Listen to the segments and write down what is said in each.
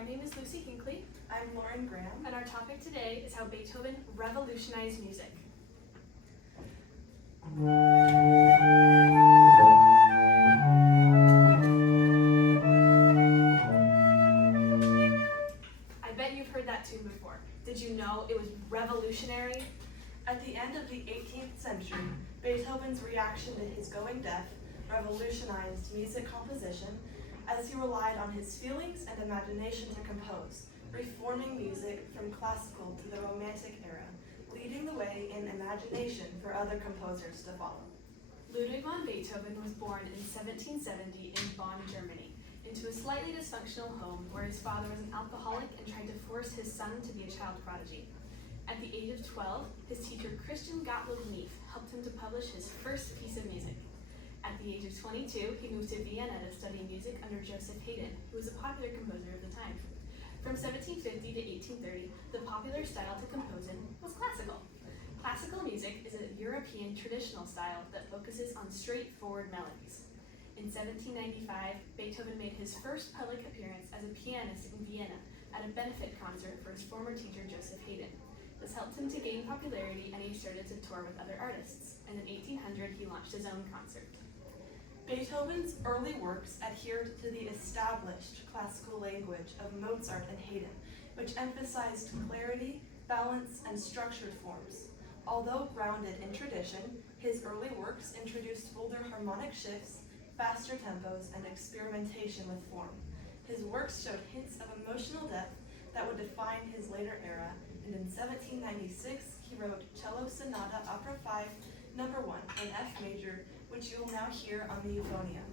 My name is Lucy Hinckley. I'm Lauren Graham. And our topic today is how Beethoven revolutionized music. I bet you've heard that tune before. Did you know it was revolutionary? At the end of the 18th century, Beethoven's reaction to his going deaf revolutionized music composition as he relied on his feelings and imagination to compose, reforming music from classical to the Romantic era, leading the way in imagination for other composers to follow. Ludwig van Beethoven was born in 1770 in Bonn, Germany, into a slightly dysfunctional home where his father was an alcoholic and tried to force his son to be a child prodigy. At the age of 12, his teacher Christian Gottlob Neef helped him to publish his first piece of music. At the age of 22, he moved to Vienna to study music under Joseph Haydn, who was a popular composer of the time. From 1750 to 1830, the popular style to compose in was classical. Classical music is a European traditional style that focuses on straightforward melodies. In 1795, Beethoven made his first public appearance as a pianist in Vienna at a benefit concert for his former teacher Joseph Haydn. This helped him to gain popularity, and he started to tour with other artists. And in 1800, he launched his own concert. Beethoven's early works adhered to the established classical language of Mozart and Haydn, which emphasized clarity, balance, and structured forms. Although grounded in tradition, his early works introduced bolder harmonic shifts, faster tempos, and experimentation with form. His works showed hints of emotional depth that would define his later era, and in 1796 he wrote Cello Sonata Opera 5, No. 1 in F major, which you will now hear on the euphonium.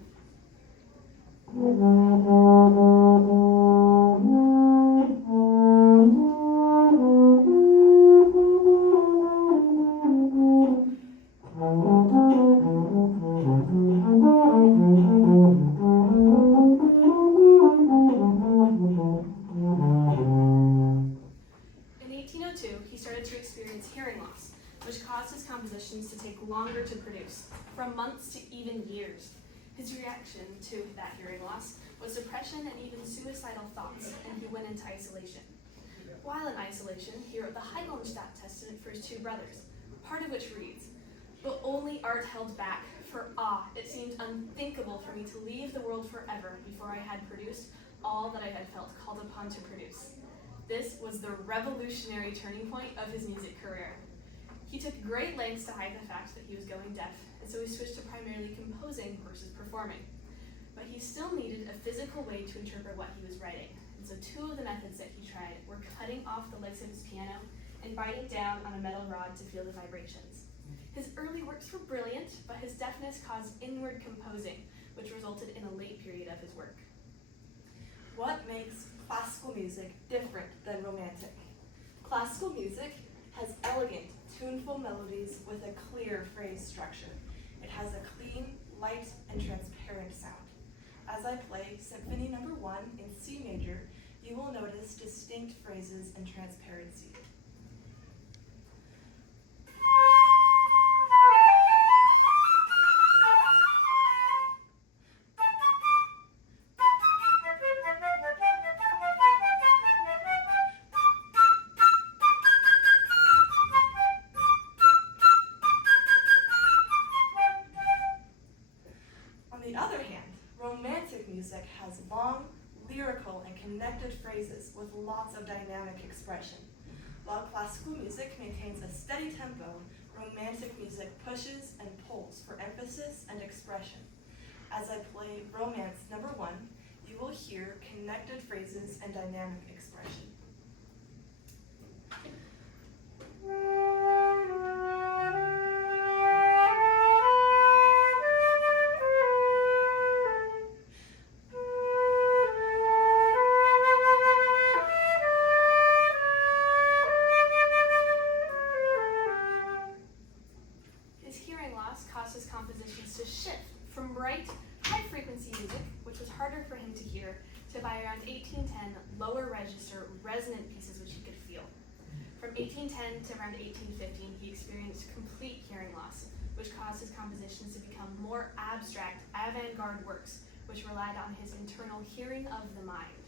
In 1802, he started to experience hearing loss, which caused his compositions to take longer to produce, from months to even years. His reaction to that hearing loss was depression and even suicidal thoughts, and he went into isolation. While in isolation, he wrote the Heiligenstadt Testament for his two brothers, part of which reads, "But only art held back, for it seemed unthinkable for me to leave the world forever before I had produced all that I had felt called upon to produce." This was the revolutionary turning point of his music career. He took great lengths to hide the fact that he was going deaf, and so he switched to primarily composing versus performing. But he still needed a physical way to interpret what he was writing, and so two of the methods that he tried were cutting off the legs of his piano and biting down on a metal rod to feel the vibrations. His early works were brilliant, but his deafness caused inward composing, which resulted in a late period of his work. What makes classical music different than romantic? Classical music has elegant, tuneful melodies with a clear phrase structure. It has a clean, light, and transparent sound. As I play Symphony No. 1 in C major, you will notice distinct phrases and transparency. On the other hand, romantic music has long, lyrical, and connected phrases with lots of dynamic expression. While classical music maintains a steady tempo, romantic music pushes and pulls for emphasis and expression. As I play Romance No. 1, you will hear connected phrases and dynamic expression. Caused his compositions to shift from bright, high-frequency music, which was harder for him to hear, to by around 1810, lower register, resonant pieces which he could feel. From 1810 to around 1815, he experienced complete hearing loss, which caused his compositions to become more abstract, avant-garde works, which relied on his internal hearing of the mind.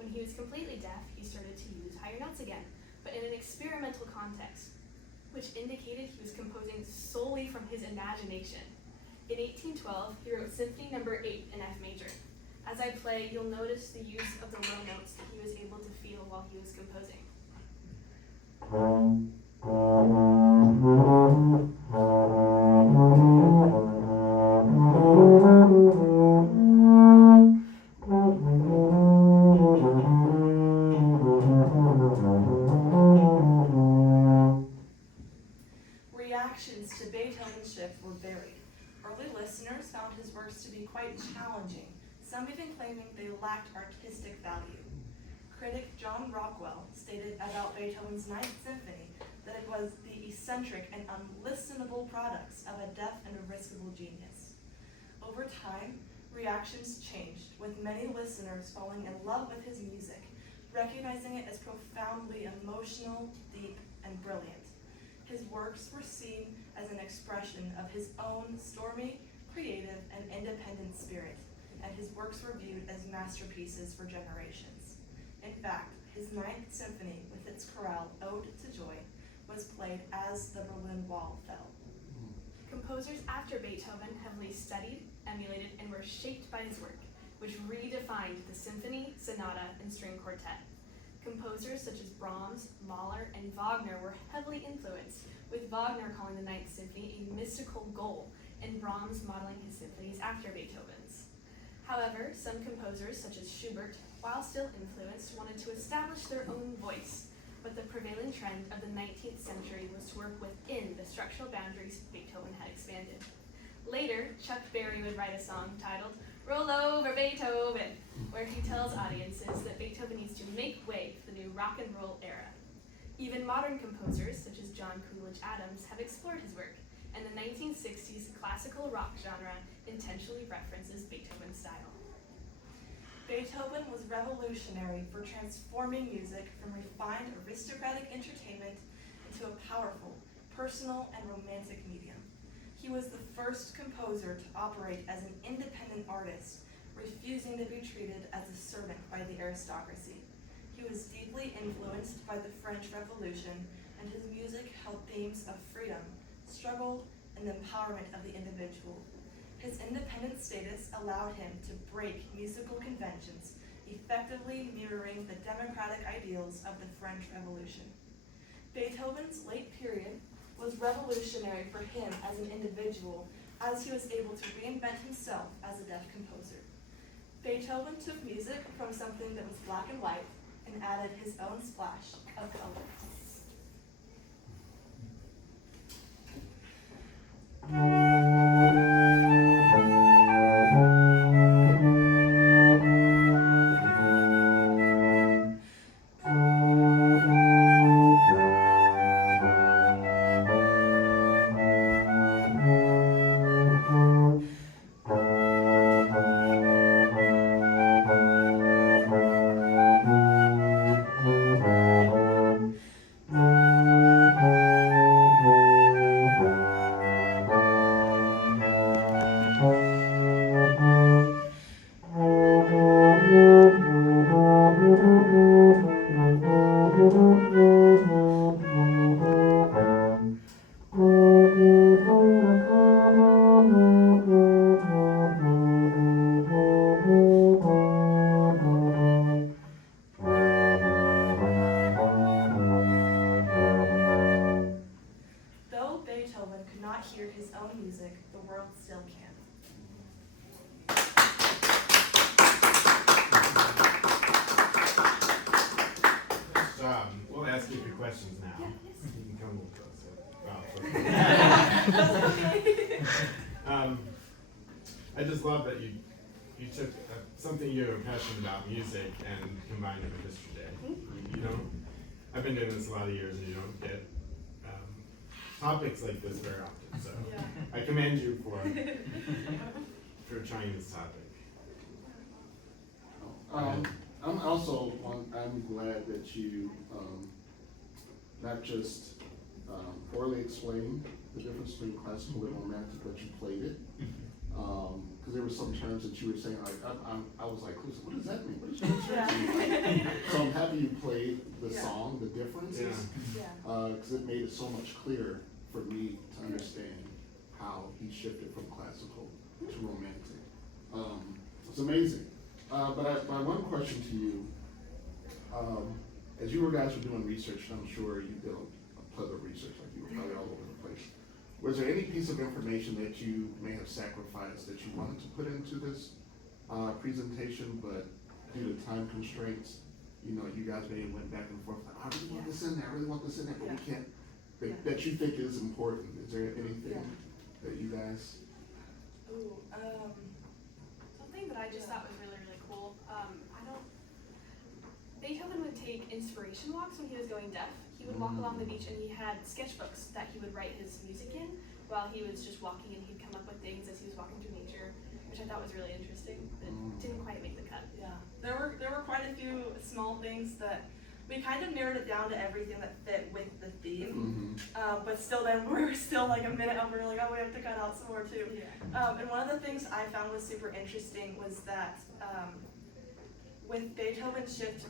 When he he was completely deaf, he started to use higher notes again, but in an experimental context, which indicated he was composing solely from his imagination. In 1812, he wrote Symphony No. 8 in F major. As I play, you'll notice the use of the low notes that he was able to feel while he was composing. Reactions to Beethoven's shift were varied. Early listeners found his works to be quite challenging, some even claiming they lacked artistic value. Critic John Rockwell stated about Beethoven's Ninth Symphony that it was the eccentric and unlistenable products of a deaf and irascible genius. Over time, reactions changed, with many listeners falling in love with his music, recognizing it as profoundly emotional, deep, and brilliant. His works were seen as an expression of his own stormy, creative, and independent spirit, and his works were viewed as masterpieces for generations. In fact, his Ninth Symphony, with its chorale Ode to Joy, was played as the Berlin Wall fell. Composers after Beethoven heavily studied, emulated, and were shaped by his work, which redefined the symphony, sonata, and string quartet. Composers such as Brahms, Mahler, and Wagner were heavily influenced, with Wagner calling the Ninth Symphony a mystical goal, and Brahms modeling his symphonies after Beethoven's. However, some composers, such as Schubert, while still influenced, wanted to establish their own voice, but the prevailing trend of the 19th century was to work within the structural boundaries Beethoven had expanded. Later, Chuck Berry would write a song titled "Roll Over Beethoven," where he tells audiences that Beethoven needs to make way for the new rock and roll era. Even modern composers, such as John Coolidge Adams, have explored his work, and the 1960s classical rock genre intentionally references Beethoven's style. Beethoven was revolutionary for transforming music from refined aristocratic entertainment into a powerful, personal, and romantic medium. He was the first composer to operate as an independent artist, refusing to be treated as a servant by the aristocracy. He was deeply influenced by the French Revolution, and his music held themes of freedom, struggle, and the empowerment of the individual. His independent status allowed him to break musical conventions, effectively mirroring the democratic ideals of the French Revolution. Beethoven's late period was revolutionary for him as an individual, as he was able to reinvent himself as a deaf composer. Beethoven took music from something that was black and white and added his own splash of color. Though Beethoven could not hear his own music, the world still can. Nice job. We'll ask you a few questions now. Yeah, yes. You can come with us. I just love that you took something you're passionate about, music, and combined it with history day. You don't. I've been doing this a lot of years, and you don't get topics like this very often. So Yeah. I commend you for trying this topic. I'm glad that you not just orally explained the difference between classical and romantic, but you played it. Because there were some terms that you were saying, like, I was like, what does that mean? What does that mean? of the differences. Yeah. Yeah. Because it made it so much clearer for me to understand how he shifted from classical to romantic. It's amazing. But my one question to you, as you guys were doing research, and I'm sure you did a plethora of research, like you were probably all over the place. Was there any piece of information that you may have sacrificed that you wanted to put into this presentation, but due to time constraints, you guys maybe went back and forth, like, I really want this in there, I really want this in there, but we can't, that you think is important? Is there anything that you guys? Ooh, Something that I just thought was really, really cool. Beethoven would take inspiration walks when he was going deaf. He would walk along the beach and he had sketchbooks that he would write his music in while he was just walking, and he'd come up with things as he was walking through nature, which I thought was really interesting, but didn't quite make the cut. yeah. There were quite a few small things that we kind of narrowed it down to everything that fit with the theme. But still then we're still like a minute over, like, oh, we have to cut out some more too. Yeah. And one of the things I found was super interesting was that with Beethoven's shift,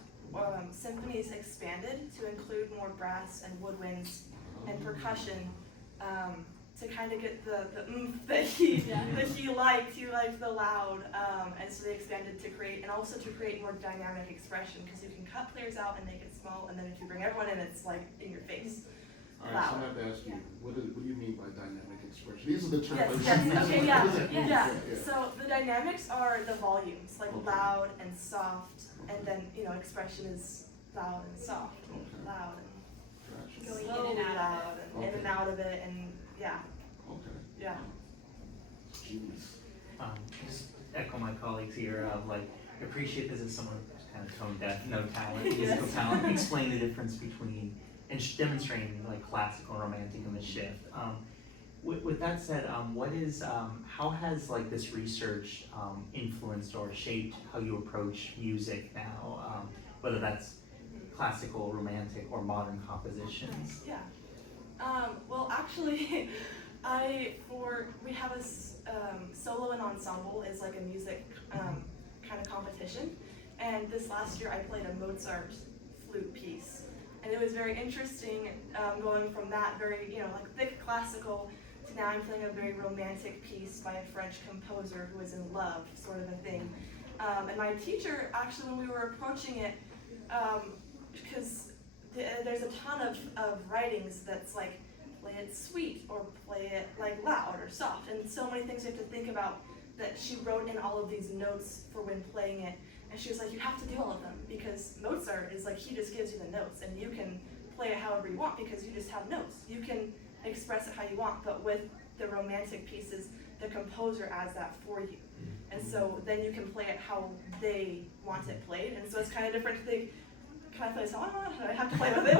symphonies expanded to include more brass and woodwinds and percussion to kind of get the oomph that he liked. He liked the loud, and so they expanded to create, and also to create more dynamic expression, because you can cut players out and make it small, and then if you bring everyone in, it's like in your face. All right, so I have to ask you, what do you mean by dynamic expression? These are the terms. Yes, okay, Yeah. yeah. So the dynamics are the volumes, like loud and soft, and then, expression is loud and soft, loud and Gotcha. Going slowly in and out loud, and in and out of it, and Okay. yeah. Genius. Just echo my colleagues here, appreciate this as someone who's kind of tone deaf, no talent, musical talent, explain the difference between, and demonstrating like classical and romantic and the shift. With that said, how has like this research influenced or shaped how you approach music now, whether that's classical, romantic, or modern compositions? Yeah. Well, actually, we have a solo and ensemble is like a music kind of competition, and this last year I played a Mozart flute piece, and it was very interesting going from that very like thick classical to now I'm playing a very romantic piece by a French composer who is in love, sort of a thing. And my teacher actually, when we were approaching it, because there's a ton of writings that's like play it sweet or play it like loud or soft, and so many things you have to think about, that she wrote in all of these notes for when playing it, and she was like, you have to do all of them, because Mozart is like, he just gives you the notes and you can play it however you want because you just have notes. You can express it how you want, but with the romantic pieces, the composer adds that for you, and so then you can play it how they want it played, and so it's kind of different to think, can I play a song? I have to play what they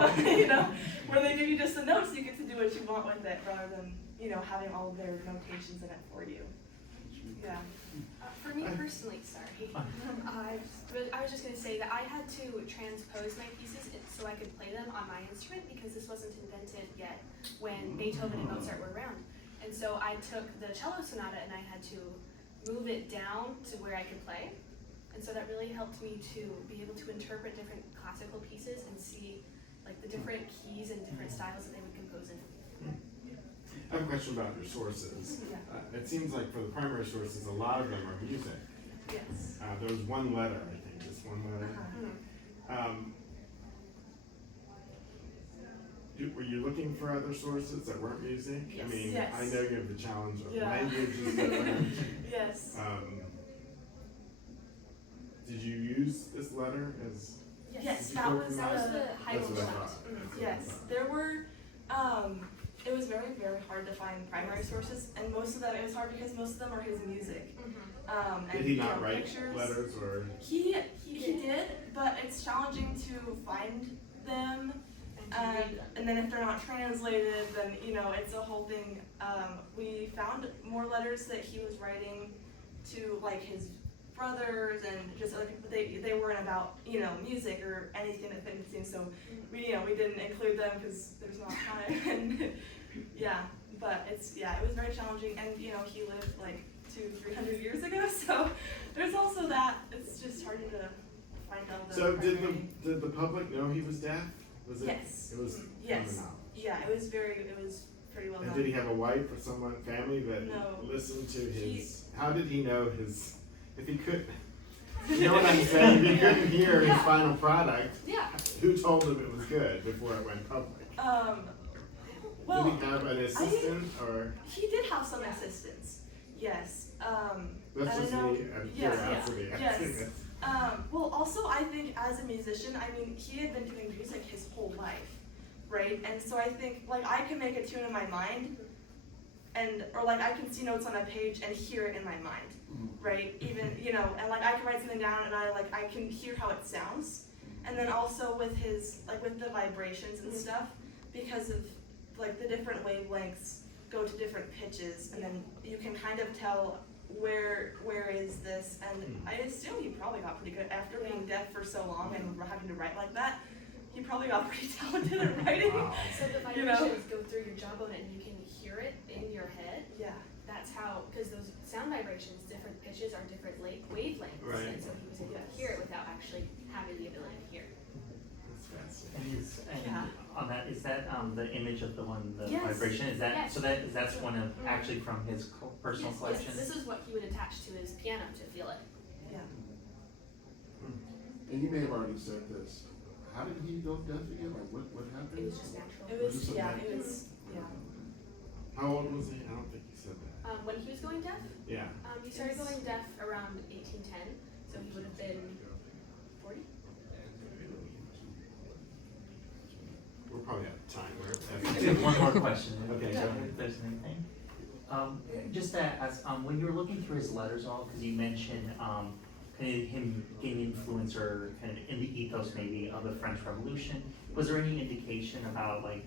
want, where they give you just the notes, you get to do what you want with it, rather than, having all of their notations in it for you. Yeah. For me personally, sorry, I was just going to say that I had to transpose my pieces so I could play them on my instrument, because this wasn't invented yet when Beethoven and Mozart were around. And so I took the cello sonata and I had to move it down to where I could play. And so that really helped me to be able to interpret different classical pieces and see like the different keys and different styles that they would compose in. I have a question about your sources. It seems like for the primary sources, a lot of them are music. Yes. There was one letter, I think, just one letter. Were you looking for other sources that weren't music? Yes. I mean, Yes. I know you have the challenge of Yeah. language is different. Yes. Did you use this letter as? Yes, Did you that quote was from That was the That's what I Heidel thought. shot. That's what I Yes, thought. there were, it was very, very hard to find primary sources, and most of them, it was hard because most of them are his music. And, Did he not write pictures. letters or? He did, but it's challenging to find them, and then if they're not translated, then, it's a whole thing. We found more letters that he was writing to, like, his brothers, and just like they weren't about music or anything that fit his theme, so we didn't include them because there's not time. And but it was very challenging, and he lived like 200-300 years ago, so there's also that. It's just hard to find out. So did the public know he was deaf? Was it? Yes. It was Yes. phenomenal. Yeah, it was pretty well And known. did he have a wife or someone, family that No. listened to his? How did he know his? If he could, you know what I'm saying? If he couldn't hear his Yeah. final product, Yeah. who told him it was good before it went public? Well, did he have an assistant or? he did have some assistants. Yes. That's I just know. me. I'm Yes, curiosity. yes, asking yes. this. Well, also I think as a musician, I mean, he had been doing music his whole life, right? And so I think like I can make a tune in my mind, or like I can see notes on a page and hear it in my mind, right? Even and like I can write something down and I can hear how it sounds, and then also with with the vibrations and stuff, because of like the different wavelengths go to different pitches, and then you can kind of tell where is this, and I assume he probably got pretty good after being deaf for so long and having to write like that. He probably got pretty talented at writing. Wow. So the You know? vibrations go through your jawbone and you can hear it in your head. Yeah. That's how, because those sound vibrations, different pitches are different wavelengths. Right. And so he was able to hear it without actually having the ability to hear. That's fascinating. And Yeah. on that, is that the image of the one, the Yes. vibration? Is that Yes. so that's one of actually from his personal Yes, collection? this is what he would attach to his piano to feel it. Yeah. And you may have already said this. How did he go deaf again? Like what happened? It was just natural. It Was was, this a yeah, bad- it was, yeah. How old was he? I don't think you said that. When he was going deaf, Yeah. he started going deaf around 1810, so he would have been 40. We're probably out of time. One more question. Okay, If go ahead. there's anything. Just to ask, when you were looking through his letters, all because you mentioned kind of him gaining influence or kind of in the ethos maybe of the French Revolution, was there any indication about like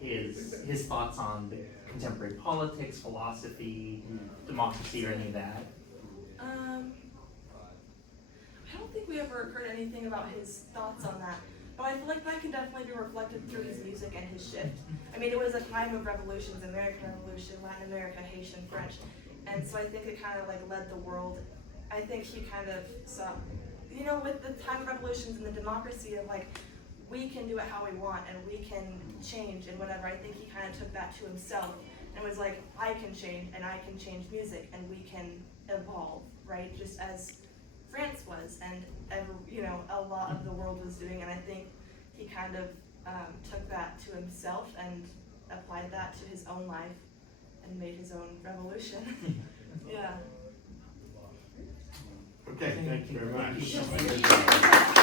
his thoughts on the contemporary politics, philosophy, democracy, or any of that? I don't think we ever heard anything about his thoughts on that, but I feel like that can definitely be reflected through his music and his shift. I mean, it was a time of revolutions: American Revolution, Latin America, Haitian, French, and so I think it kind of like led the world. I think he kind of saw, with the time of revolutions and the democracy of like, we can do it how we want and we can change and whatever. I think he kind of took that to himself and was like, I can change and I can change music and we can evolve, right? Just as France was and a lot of the world was doing. And I think he kind of took that to himself and applied that to his own life and made his own revolution. Yeah. Okay, thank you very much. Thank you so much. Thank you.